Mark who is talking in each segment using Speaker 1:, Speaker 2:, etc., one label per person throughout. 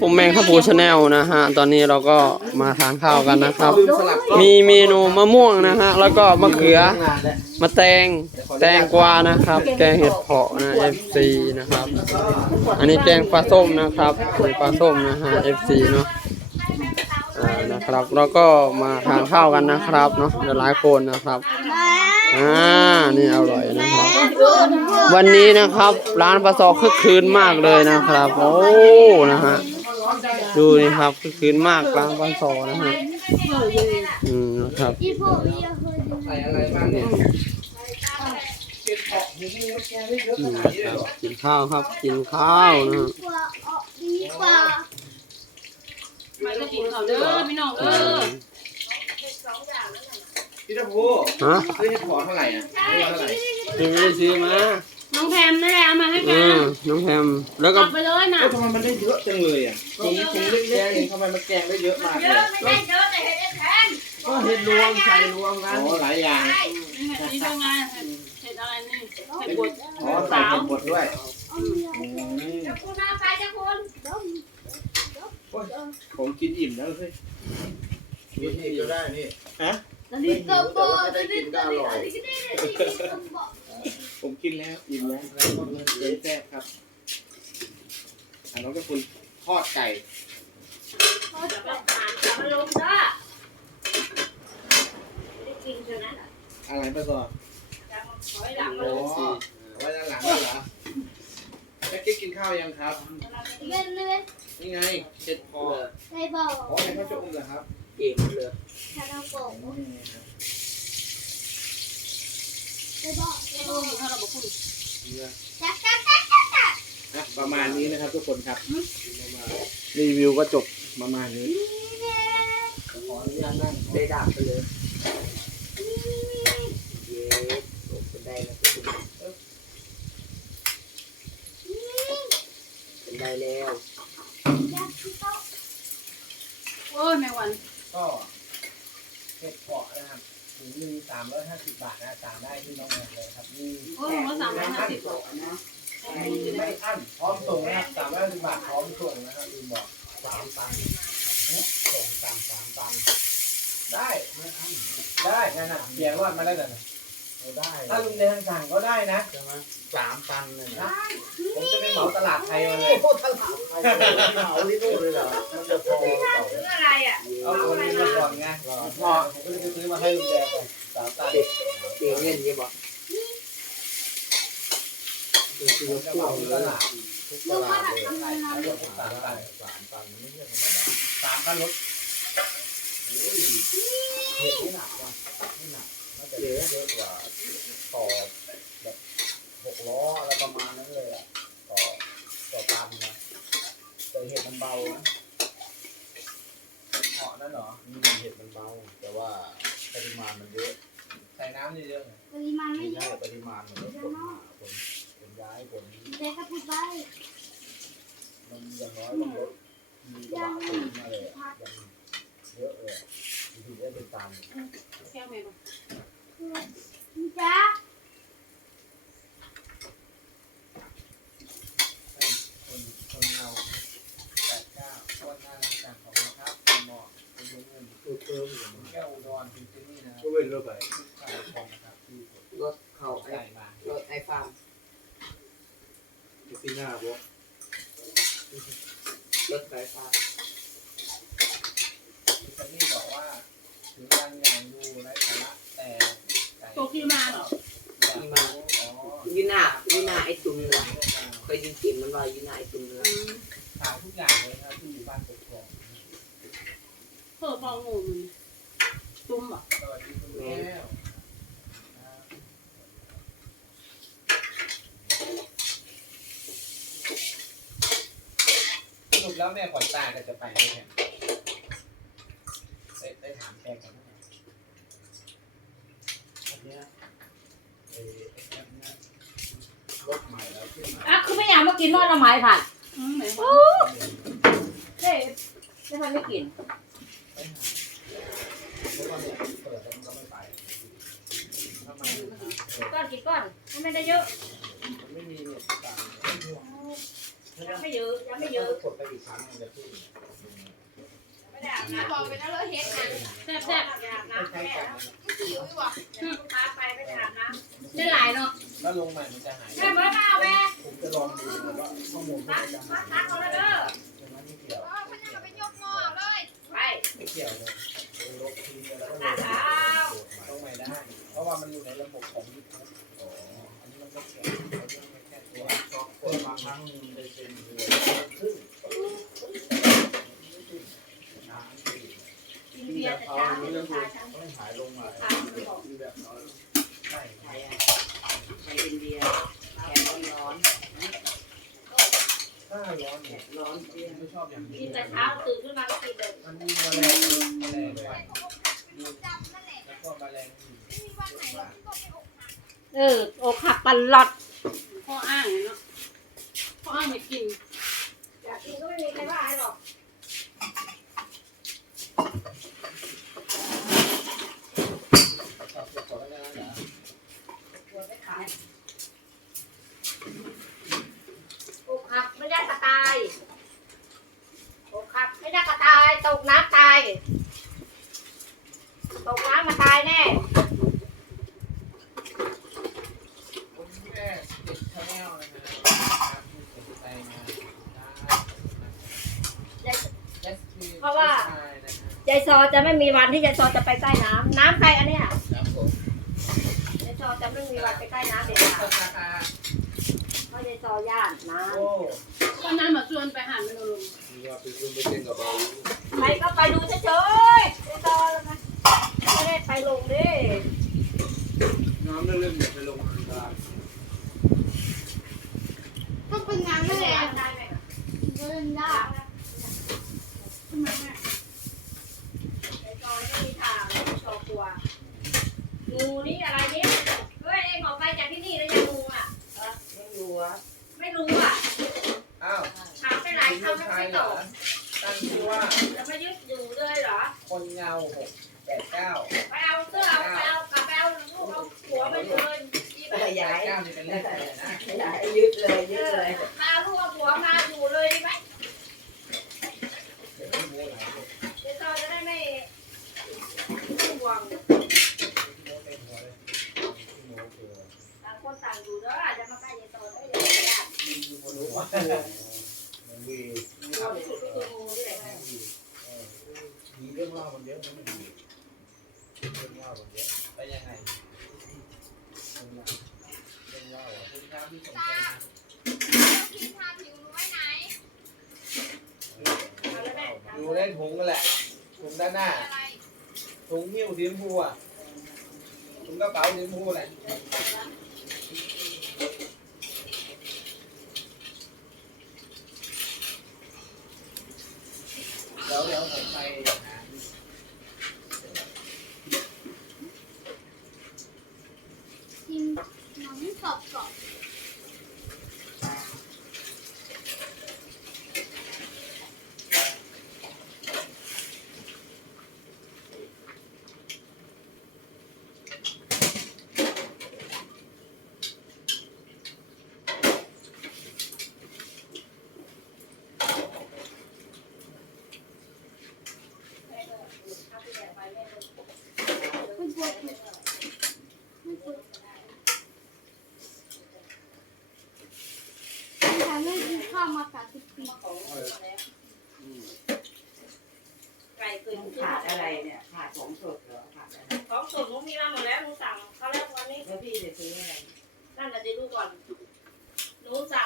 Speaker 1: ผมแมงทับพูชาแนลนะฮะ ตอนนี้เราก็มาทานข้าวกันนะครับ มีเมนูมะม่วงนะฮะ แล้วก็มะเขือ มะแตง แตงกวานะครับ แกงเห็ดเผาะนะ FC นะครับ อันนี้แกงปลาส้มนะครับเป็นปลาส้มนะฮะ FC เนาะอ่านะครับ แล้วก็มาทานข้าวกันนะครับเนาะเดี๋ยวหลายคนนะครับ อ่า นี่อร่อยนะครับ วันนี้นะครับ ร้านปลาซอคึกคืนมากเลยนะครับ โอ้ นะฮะ ดูนี่ครับคึกคืนมากร้านปลาซอนะฮะอืมนะครับ
Speaker 2: ที่พวกนี้เคยดู
Speaker 3: ใส่อะไรบ้างเนี่ย
Speaker 1: อืมครับกินข้าวครับกินข้าวนะฮะ
Speaker 2: กว่าออกดีกว่า
Speaker 4: มาจะกินเขาเด้อพี่น้องเออ
Speaker 3: พี่ตะพู
Speaker 1: ฮะ
Speaker 3: ซื้อเห็ดหอเท่าไหร่อะซื้อเท่าไหร่
Speaker 1: ยังไม่ได้ซื้อมา
Speaker 4: น้องแพมนั่นแหละเอามาให้แก
Speaker 1: อืมน้องแฮมแล้วก็
Speaker 4: เอาไปเลยนะ
Speaker 3: เอ้าทำไมมันได้เยอะจังเลยอะถุงถุงเล็กๆเองทำไมมันแกงได้เยอะมากเลย
Speaker 2: ไม่ได้เยอะแต่เห็นได้แทน
Speaker 1: ก็เห็ดรวมใส่รวมกัน
Speaker 3: อ๋อหลายอย่าง
Speaker 4: นี่นี่ทำงานเห็ดอะไรนี่เห็ดบด
Speaker 3: อ๋อใส่เป็นบดด้วย
Speaker 2: เอาเมีย
Speaker 3: อืม
Speaker 2: จะคุณเอาไปจะคุณดม
Speaker 3: ผมกินอิ่มแล้วเฮ้ย
Speaker 5: กินอีกก็ได้นี่
Speaker 2: ตอนนี้เติมโบตอนนี้ตอน
Speaker 3: ผมกินแล้วอิ่มแล้วเลยแซ่บครับอันนั้นก็คุณทอดไก่
Speaker 2: เขาจะไปหามาลงได้ได้กินใช่ไหม
Speaker 3: อะไรปะซอ
Speaker 2: ถอยหลัง
Speaker 3: โอ้ไว้ด้านหลังแล้วเหรอแม่กิ๊กกินข้าวยังครับ
Speaker 2: เล่นเลย
Speaker 3: นี่ไงเห็ดพอ
Speaker 2: ใส่บอก
Speaker 3: อ๋อเห็ดข้าวจุ่มเหรอครับ
Speaker 1: เก็บเลย
Speaker 2: ถ้าเราบอก
Speaker 3: นี่ครับ
Speaker 2: ใส่บอก
Speaker 4: เออถ้าเราบอกคุณ
Speaker 2: จักจักจักจักจัก
Speaker 3: อะประมาณนี้นะครับทุกคนครับรีวิวก็จบประมาณนี้
Speaker 1: ขออนุญาตนั่งได้ดาบไปเลยเย้ตกเป็นได้แล้วเป็นไดแล้ว
Speaker 2: โอ้
Speaker 4: ยแมงวัน
Speaker 5: ก็เห็ดเผาะนะครับ มีสามร้อยห้าสิบบาทนะสั่งได้ที่น้องแอนเลยครับมี
Speaker 4: โอ้ยว่าสามร้อยห้าสิบ
Speaker 5: ไม่อั้นพร้อมส่งนะครับสามร้อยห้าสิบบาทพร้อมส่งนะครับลืมบอกสามตันเนี่ยส่งตันสามตันได้ไม่อั้นได้นั่นน่ะเขียนว่ามาได้เลยนะ โอ้ได้ถ้าลุงเดนสั่งก็ได้นะใช่ไหมสามตันเลยนะได้ผมจะไปเหมาตลาดไทยมาเลยตลาดไทยเหมาที่นู่นเลยเหรอมันจะพอหรือเปล่า
Speaker 2: ซื้ออะไรอะ
Speaker 5: เอาตัวนี้มาก่อนไงพอผมก็เลยไปซื้อมาให้ลุงแดงไปสามตัน
Speaker 1: เตียงเงินยี่บอก
Speaker 5: ผมจะเหมาที่ตลาดทุกตลาดเลยสามตันสามตันไม่ใช่ธรรมดาสามคันรถโอ้ยเห็ดไม่หนักว่ะไม่ หนันจะเยอะกว่าต่อแบบหกล้ออะไรประมาณนั้นเลยอะต่อต่อตันนะแต่เห็ดมันเบานะเหาะนั่นเหรอ
Speaker 6: นี่เห็ดมันเบา แต่ว่าปริมาณมันเยอะ
Speaker 5: ใส่น้ำเยอะๆ
Speaker 2: ปริมาณไม่เยอะ
Speaker 6: ปริมาณมันลดผลมาผลผลย้ายผล
Speaker 2: แต่ถ้าพูดไป
Speaker 6: มันอย่างน้อยต้องลดมีกระบะสูงมาเลยอะย่างเยอะเลยอะถึงได้เป็นตัน
Speaker 4: แก้วแมงวัน
Speaker 2: จ้า
Speaker 5: คนคนเอาแปดเก้าต้นหน้ารักการของนะครับคุณหมอคุณลุงเงิน
Speaker 6: เพิ่มเพิ่ม
Speaker 5: คุณแก้วอุดรคุณเจนนี่นะ
Speaker 6: ก็เว้นลงไป
Speaker 5: ขายของนะครับที่
Speaker 1: รถเขาไอ้
Speaker 5: ใส่มา ร
Speaker 1: ถไอ้ฟาร์ม
Speaker 6: ที่หน้าบวก
Speaker 1: รถไฟฟ้า
Speaker 5: คุณเจนนี่บอกว่าถึงยังอย่างดูไร้สาระแต่ ไก่
Speaker 4: โตคิมา
Speaker 5: อยากรู้อ๋อ
Speaker 1: ยูน่ายูน่าไอ้ตุ่มเลยเคยยินเสียงมันว่ายูน่าไอ้ตุ่มเลย
Speaker 5: ถามทุกอย่างเลยครับที่อยู่บ้านปกครอง
Speaker 4: เพิ่มฟองงูมันจุ่มอะ
Speaker 5: สวัสดีคุณแก้วสรุปแล้วแม่ขวัญตาก็จะไปไหมเนี่ยได้ได้ถามแกก่อนไหม
Speaker 6: อันเนี้ยเออไอ้แอปเนี้ย รถใหม่แล้วขึ้นมา
Speaker 7: อะคือไม่อยากมากินนอนละไม้ผ่าน
Speaker 4: อืมแมงวัน
Speaker 7: เฮ้ยทำไมไม่กิน
Speaker 6: ไปหาเพราะว่าเนี่ยเปิดแล้วมันก็ไม่ไปทำไมมันหาเออ
Speaker 7: ก้อนกินก้อนให้ไม่ได้เยอะ
Speaker 6: มันไม่มีเนี่ยต่าง
Speaker 7: ยังไม่เยอะยังไม่เยอะ
Speaker 6: กดไปอีกครั้งมันจะขึ้น
Speaker 7: ไม่ได้อา บ
Speaker 2: น้า
Speaker 7: น้ำ
Speaker 2: บอกไปนะเลยเฮ็ดนะ
Speaker 4: แซ่บแซ่บ
Speaker 7: พา
Speaker 5: ไม่
Speaker 7: น้ำ
Speaker 5: ใช่
Speaker 7: แม่
Speaker 5: กัน
Speaker 2: หิวอีกว่ะ
Speaker 7: ลูกค้าไปไม่ได้อาบน้
Speaker 4: ได้หลายเนาะ
Speaker 5: แล้วลงใหม่มันจะหายำ
Speaker 7: แม่เบิร์ดมาเอาแม่
Speaker 6: ผมจะลองดูว่าข้อมูลมันจะหาย
Speaker 7: ตักเอาแล้วเด้อ
Speaker 6: ใช่ไมไม่เกี่ยว
Speaker 2: อ๋อพนักงาไปยกหม้อเลย
Speaker 7: ไป
Speaker 6: ไม่เกี่ยวเลยลบทีแล้วก็ล
Speaker 7: ตัก
Speaker 6: บ
Speaker 7: เอา
Speaker 5: ลงใหม่ได้ เพราะว่ามันอยู่ในระบบของยูทูบอันนี้มันก็เกี่ยวเขาเรียกว่แค่ตัว
Speaker 6: ก็กดบางครั้งได้เป็นเลยขึ้น
Speaker 7: กินเร์แต่เช้าไม่ต้องทานทั้ง
Speaker 6: ต้องหายลงมา
Speaker 7: ไม่บอก
Speaker 6: คือแบบน้อย
Speaker 5: ใช่
Speaker 7: ใครอะไปกินเบียร์แร้อน
Speaker 6: ถ้าร้อนเนี่ย
Speaker 7: ร้อนเบียร์
Speaker 5: ไม่ชอบอย่างนี้
Speaker 7: กินแต่เช้าตื่นขึ้นมาก็กินเลย
Speaker 5: มันมีแมลงแมลงวั
Speaker 2: นแหละ
Speaker 5: แล้วก็แมลงอีก
Speaker 2: ไม่มีวันไหนเราที่บออกหัก
Speaker 7: เอออกหักตลอด
Speaker 4: ข้ออ้างเนาะข้ออ้างไม่กิน
Speaker 7: อยากกินก็ไม่มีใครว่าให้หรอก
Speaker 6: ชอบกดแล้วนะ
Speaker 7: ควรไปขายอกหักไม่ได้กระตายอกหักไม่ได้กระตาย ตกน้ำตาย ตกน้ำมาตายแน่
Speaker 5: คุณแม่ติดชาแนลนะครับคุณสนใจมาได้
Speaker 7: เพราะว่า ยายซอจะไม่มีวันที่ยายซอจะไปใต้น้ำน้ำใครอันเนี้ย
Speaker 6: ครับผม
Speaker 7: ยายซอจะไม่มีวันไปใต้น้ำเด็ดขาดเพราะยายซอย่านน้
Speaker 5: โอ้
Speaker 4: ก็นั้นมาชวนไปหันไปลง
Speaker 6: มีว่าเป็นคุณไปเต้นกับเราำ
Speaker 7: ใครก็ไปดูเฉยๆยายซอไม่ได้ไปลงดิ
Speaker 6: น้ำเรื่องๆอย่าไปลงทาง
Speaker 2: ต้องเป็นงานนั่นแหละ
Speaker 7: ได้ไหม
Speaker 2: เดินยาก
Speaker 4: ทำไมแม่
Speaker 7: ยายซอไม่มีทางยายซอกลัวงู นี่อะไรเนี่ยเฮ้ยเอ็งออกไปจากที่นี่แล้วยังงูอะ
Speaker 3: ไม่รู้อะ
Speaker 7: ไม่รู้อะ
Speaker 5: อ้าว
Speaker 7: ถามไปหลาย
Speaker 5: มี
Speaker 7: คำ
Speaker 5: ลูก
Speaker 7: แล้ว
Speaker 5: ชา
Speaker 7: ไม่
Speaker 5: ยเห
Speaker 7: ต
Speaker 5: ร
Speaker 7: อ
Speaker 5: อบตั้งชื่อว่า
Speaker 7: จะมายึดอยู่เลยเหรอ
Speaker 5: คนเงาหกแปดเก้า
Speaker 7: ไปเอาเสื้อเอาไปเอากลับไปเอาลูกเอาหัวไปเลยอี
Speaker 3: แต่
Speaker 7: ไป
Speaker 3: ย้าย
Speaker 5: เก้านี่เป็นเลขอะไรนะ
Speaker 3: ย้ายยึดเลยยึดเลย
Speaker 7: มาลูกเอาหัวมาอยู่เลยดีไหม
Speaker 6: เดี๋ยวพี่โม้หลายคน
Speaker 7: เดี๋ยวเราจะได้ไม่ไม่ห่วง
Speaker 6: พี่โม้เต็มหัวเลยพี่โม้เจอ
Speaker 7: ต่างคนต่างอยู่เด้ออาจจะมาใกล้ยายโตได้เลยไม่ได้
Speaker 6: มีคนรู้ว่ามันวี
Speaker 7: ตัวที่สุดก็คืองูนี่แหละ
Speaker 6: มันวีเออมี เรื่องเล่ามันเยอะมันวีเรื่องเล่ามันเยอะ
Speaker 5: ไปยังไง
Speaker 6: เรื่องเล่าเรื่องเล่าอะ
Speaker 5: คุณครับที่สนใจมา
Speaker 2: กินทาผิวรู้ไว้ไหน
Speaker 7: อ
Speaker 5: ยู่ในถุงนั่นแหละถุงด้านหน้าถุงหิ้วสีชมพูอะถุงกระเป๋าสีชมพูแหละเดี๋ยวเดี๋ยวผมไปหา
Speaker 2: กินหนังกรอบกรอบ ไม่ปวดไม่ปวดฉันไม่กินข้าวมา สามสิบปี
Speaker 7: ไก่เคย
Speaker 3: ขาดอะไรเนี่ยขาดของสดเหรอขาดอะไร
Speaker 7: ของสดหนูมีมาหมดแล้วหนูสั่งเขาแล้ววันนี้
Speaker 3: แล้วพี่จะซื้ออะไร
Speaker 7: นั่นแหละจะดูก่อนหนูสั่ง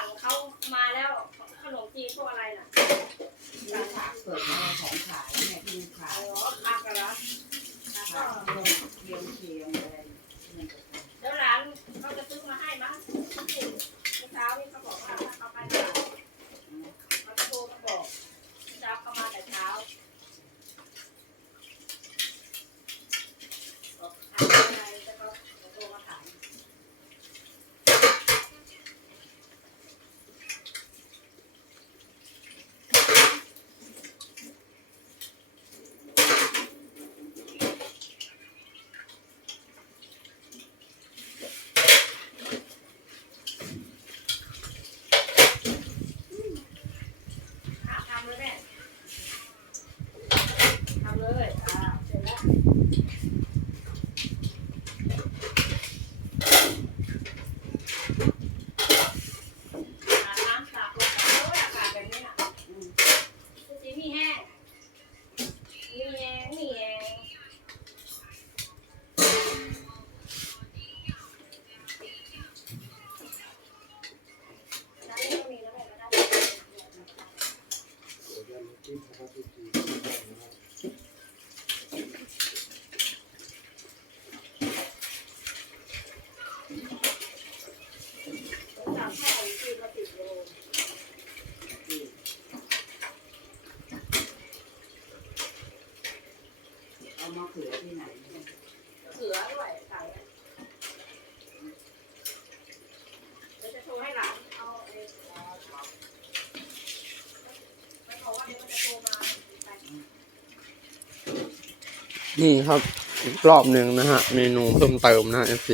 Speaker 7: นี่ค
Speaker 3: รั
Speaker 7: บอีกรอบ
Speaker 3: หนึ่
Speaker 7: งนะ
Speaker 1: ฮะ เมนูเพิ่มเติมนะ FC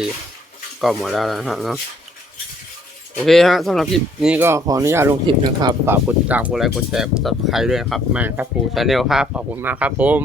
Speaker 1: ก็หมดแล้วนะฮะเนาะโอเคฮะสำหรับคลิปนี้ก็ขออนุญาตลงคลิปนะครับฝากกดติดตามกดไลค์กดแชร์กดซับสไครต์ด้วยครับแม่ครับปูชาแนลครับขอบคุณมากครับผม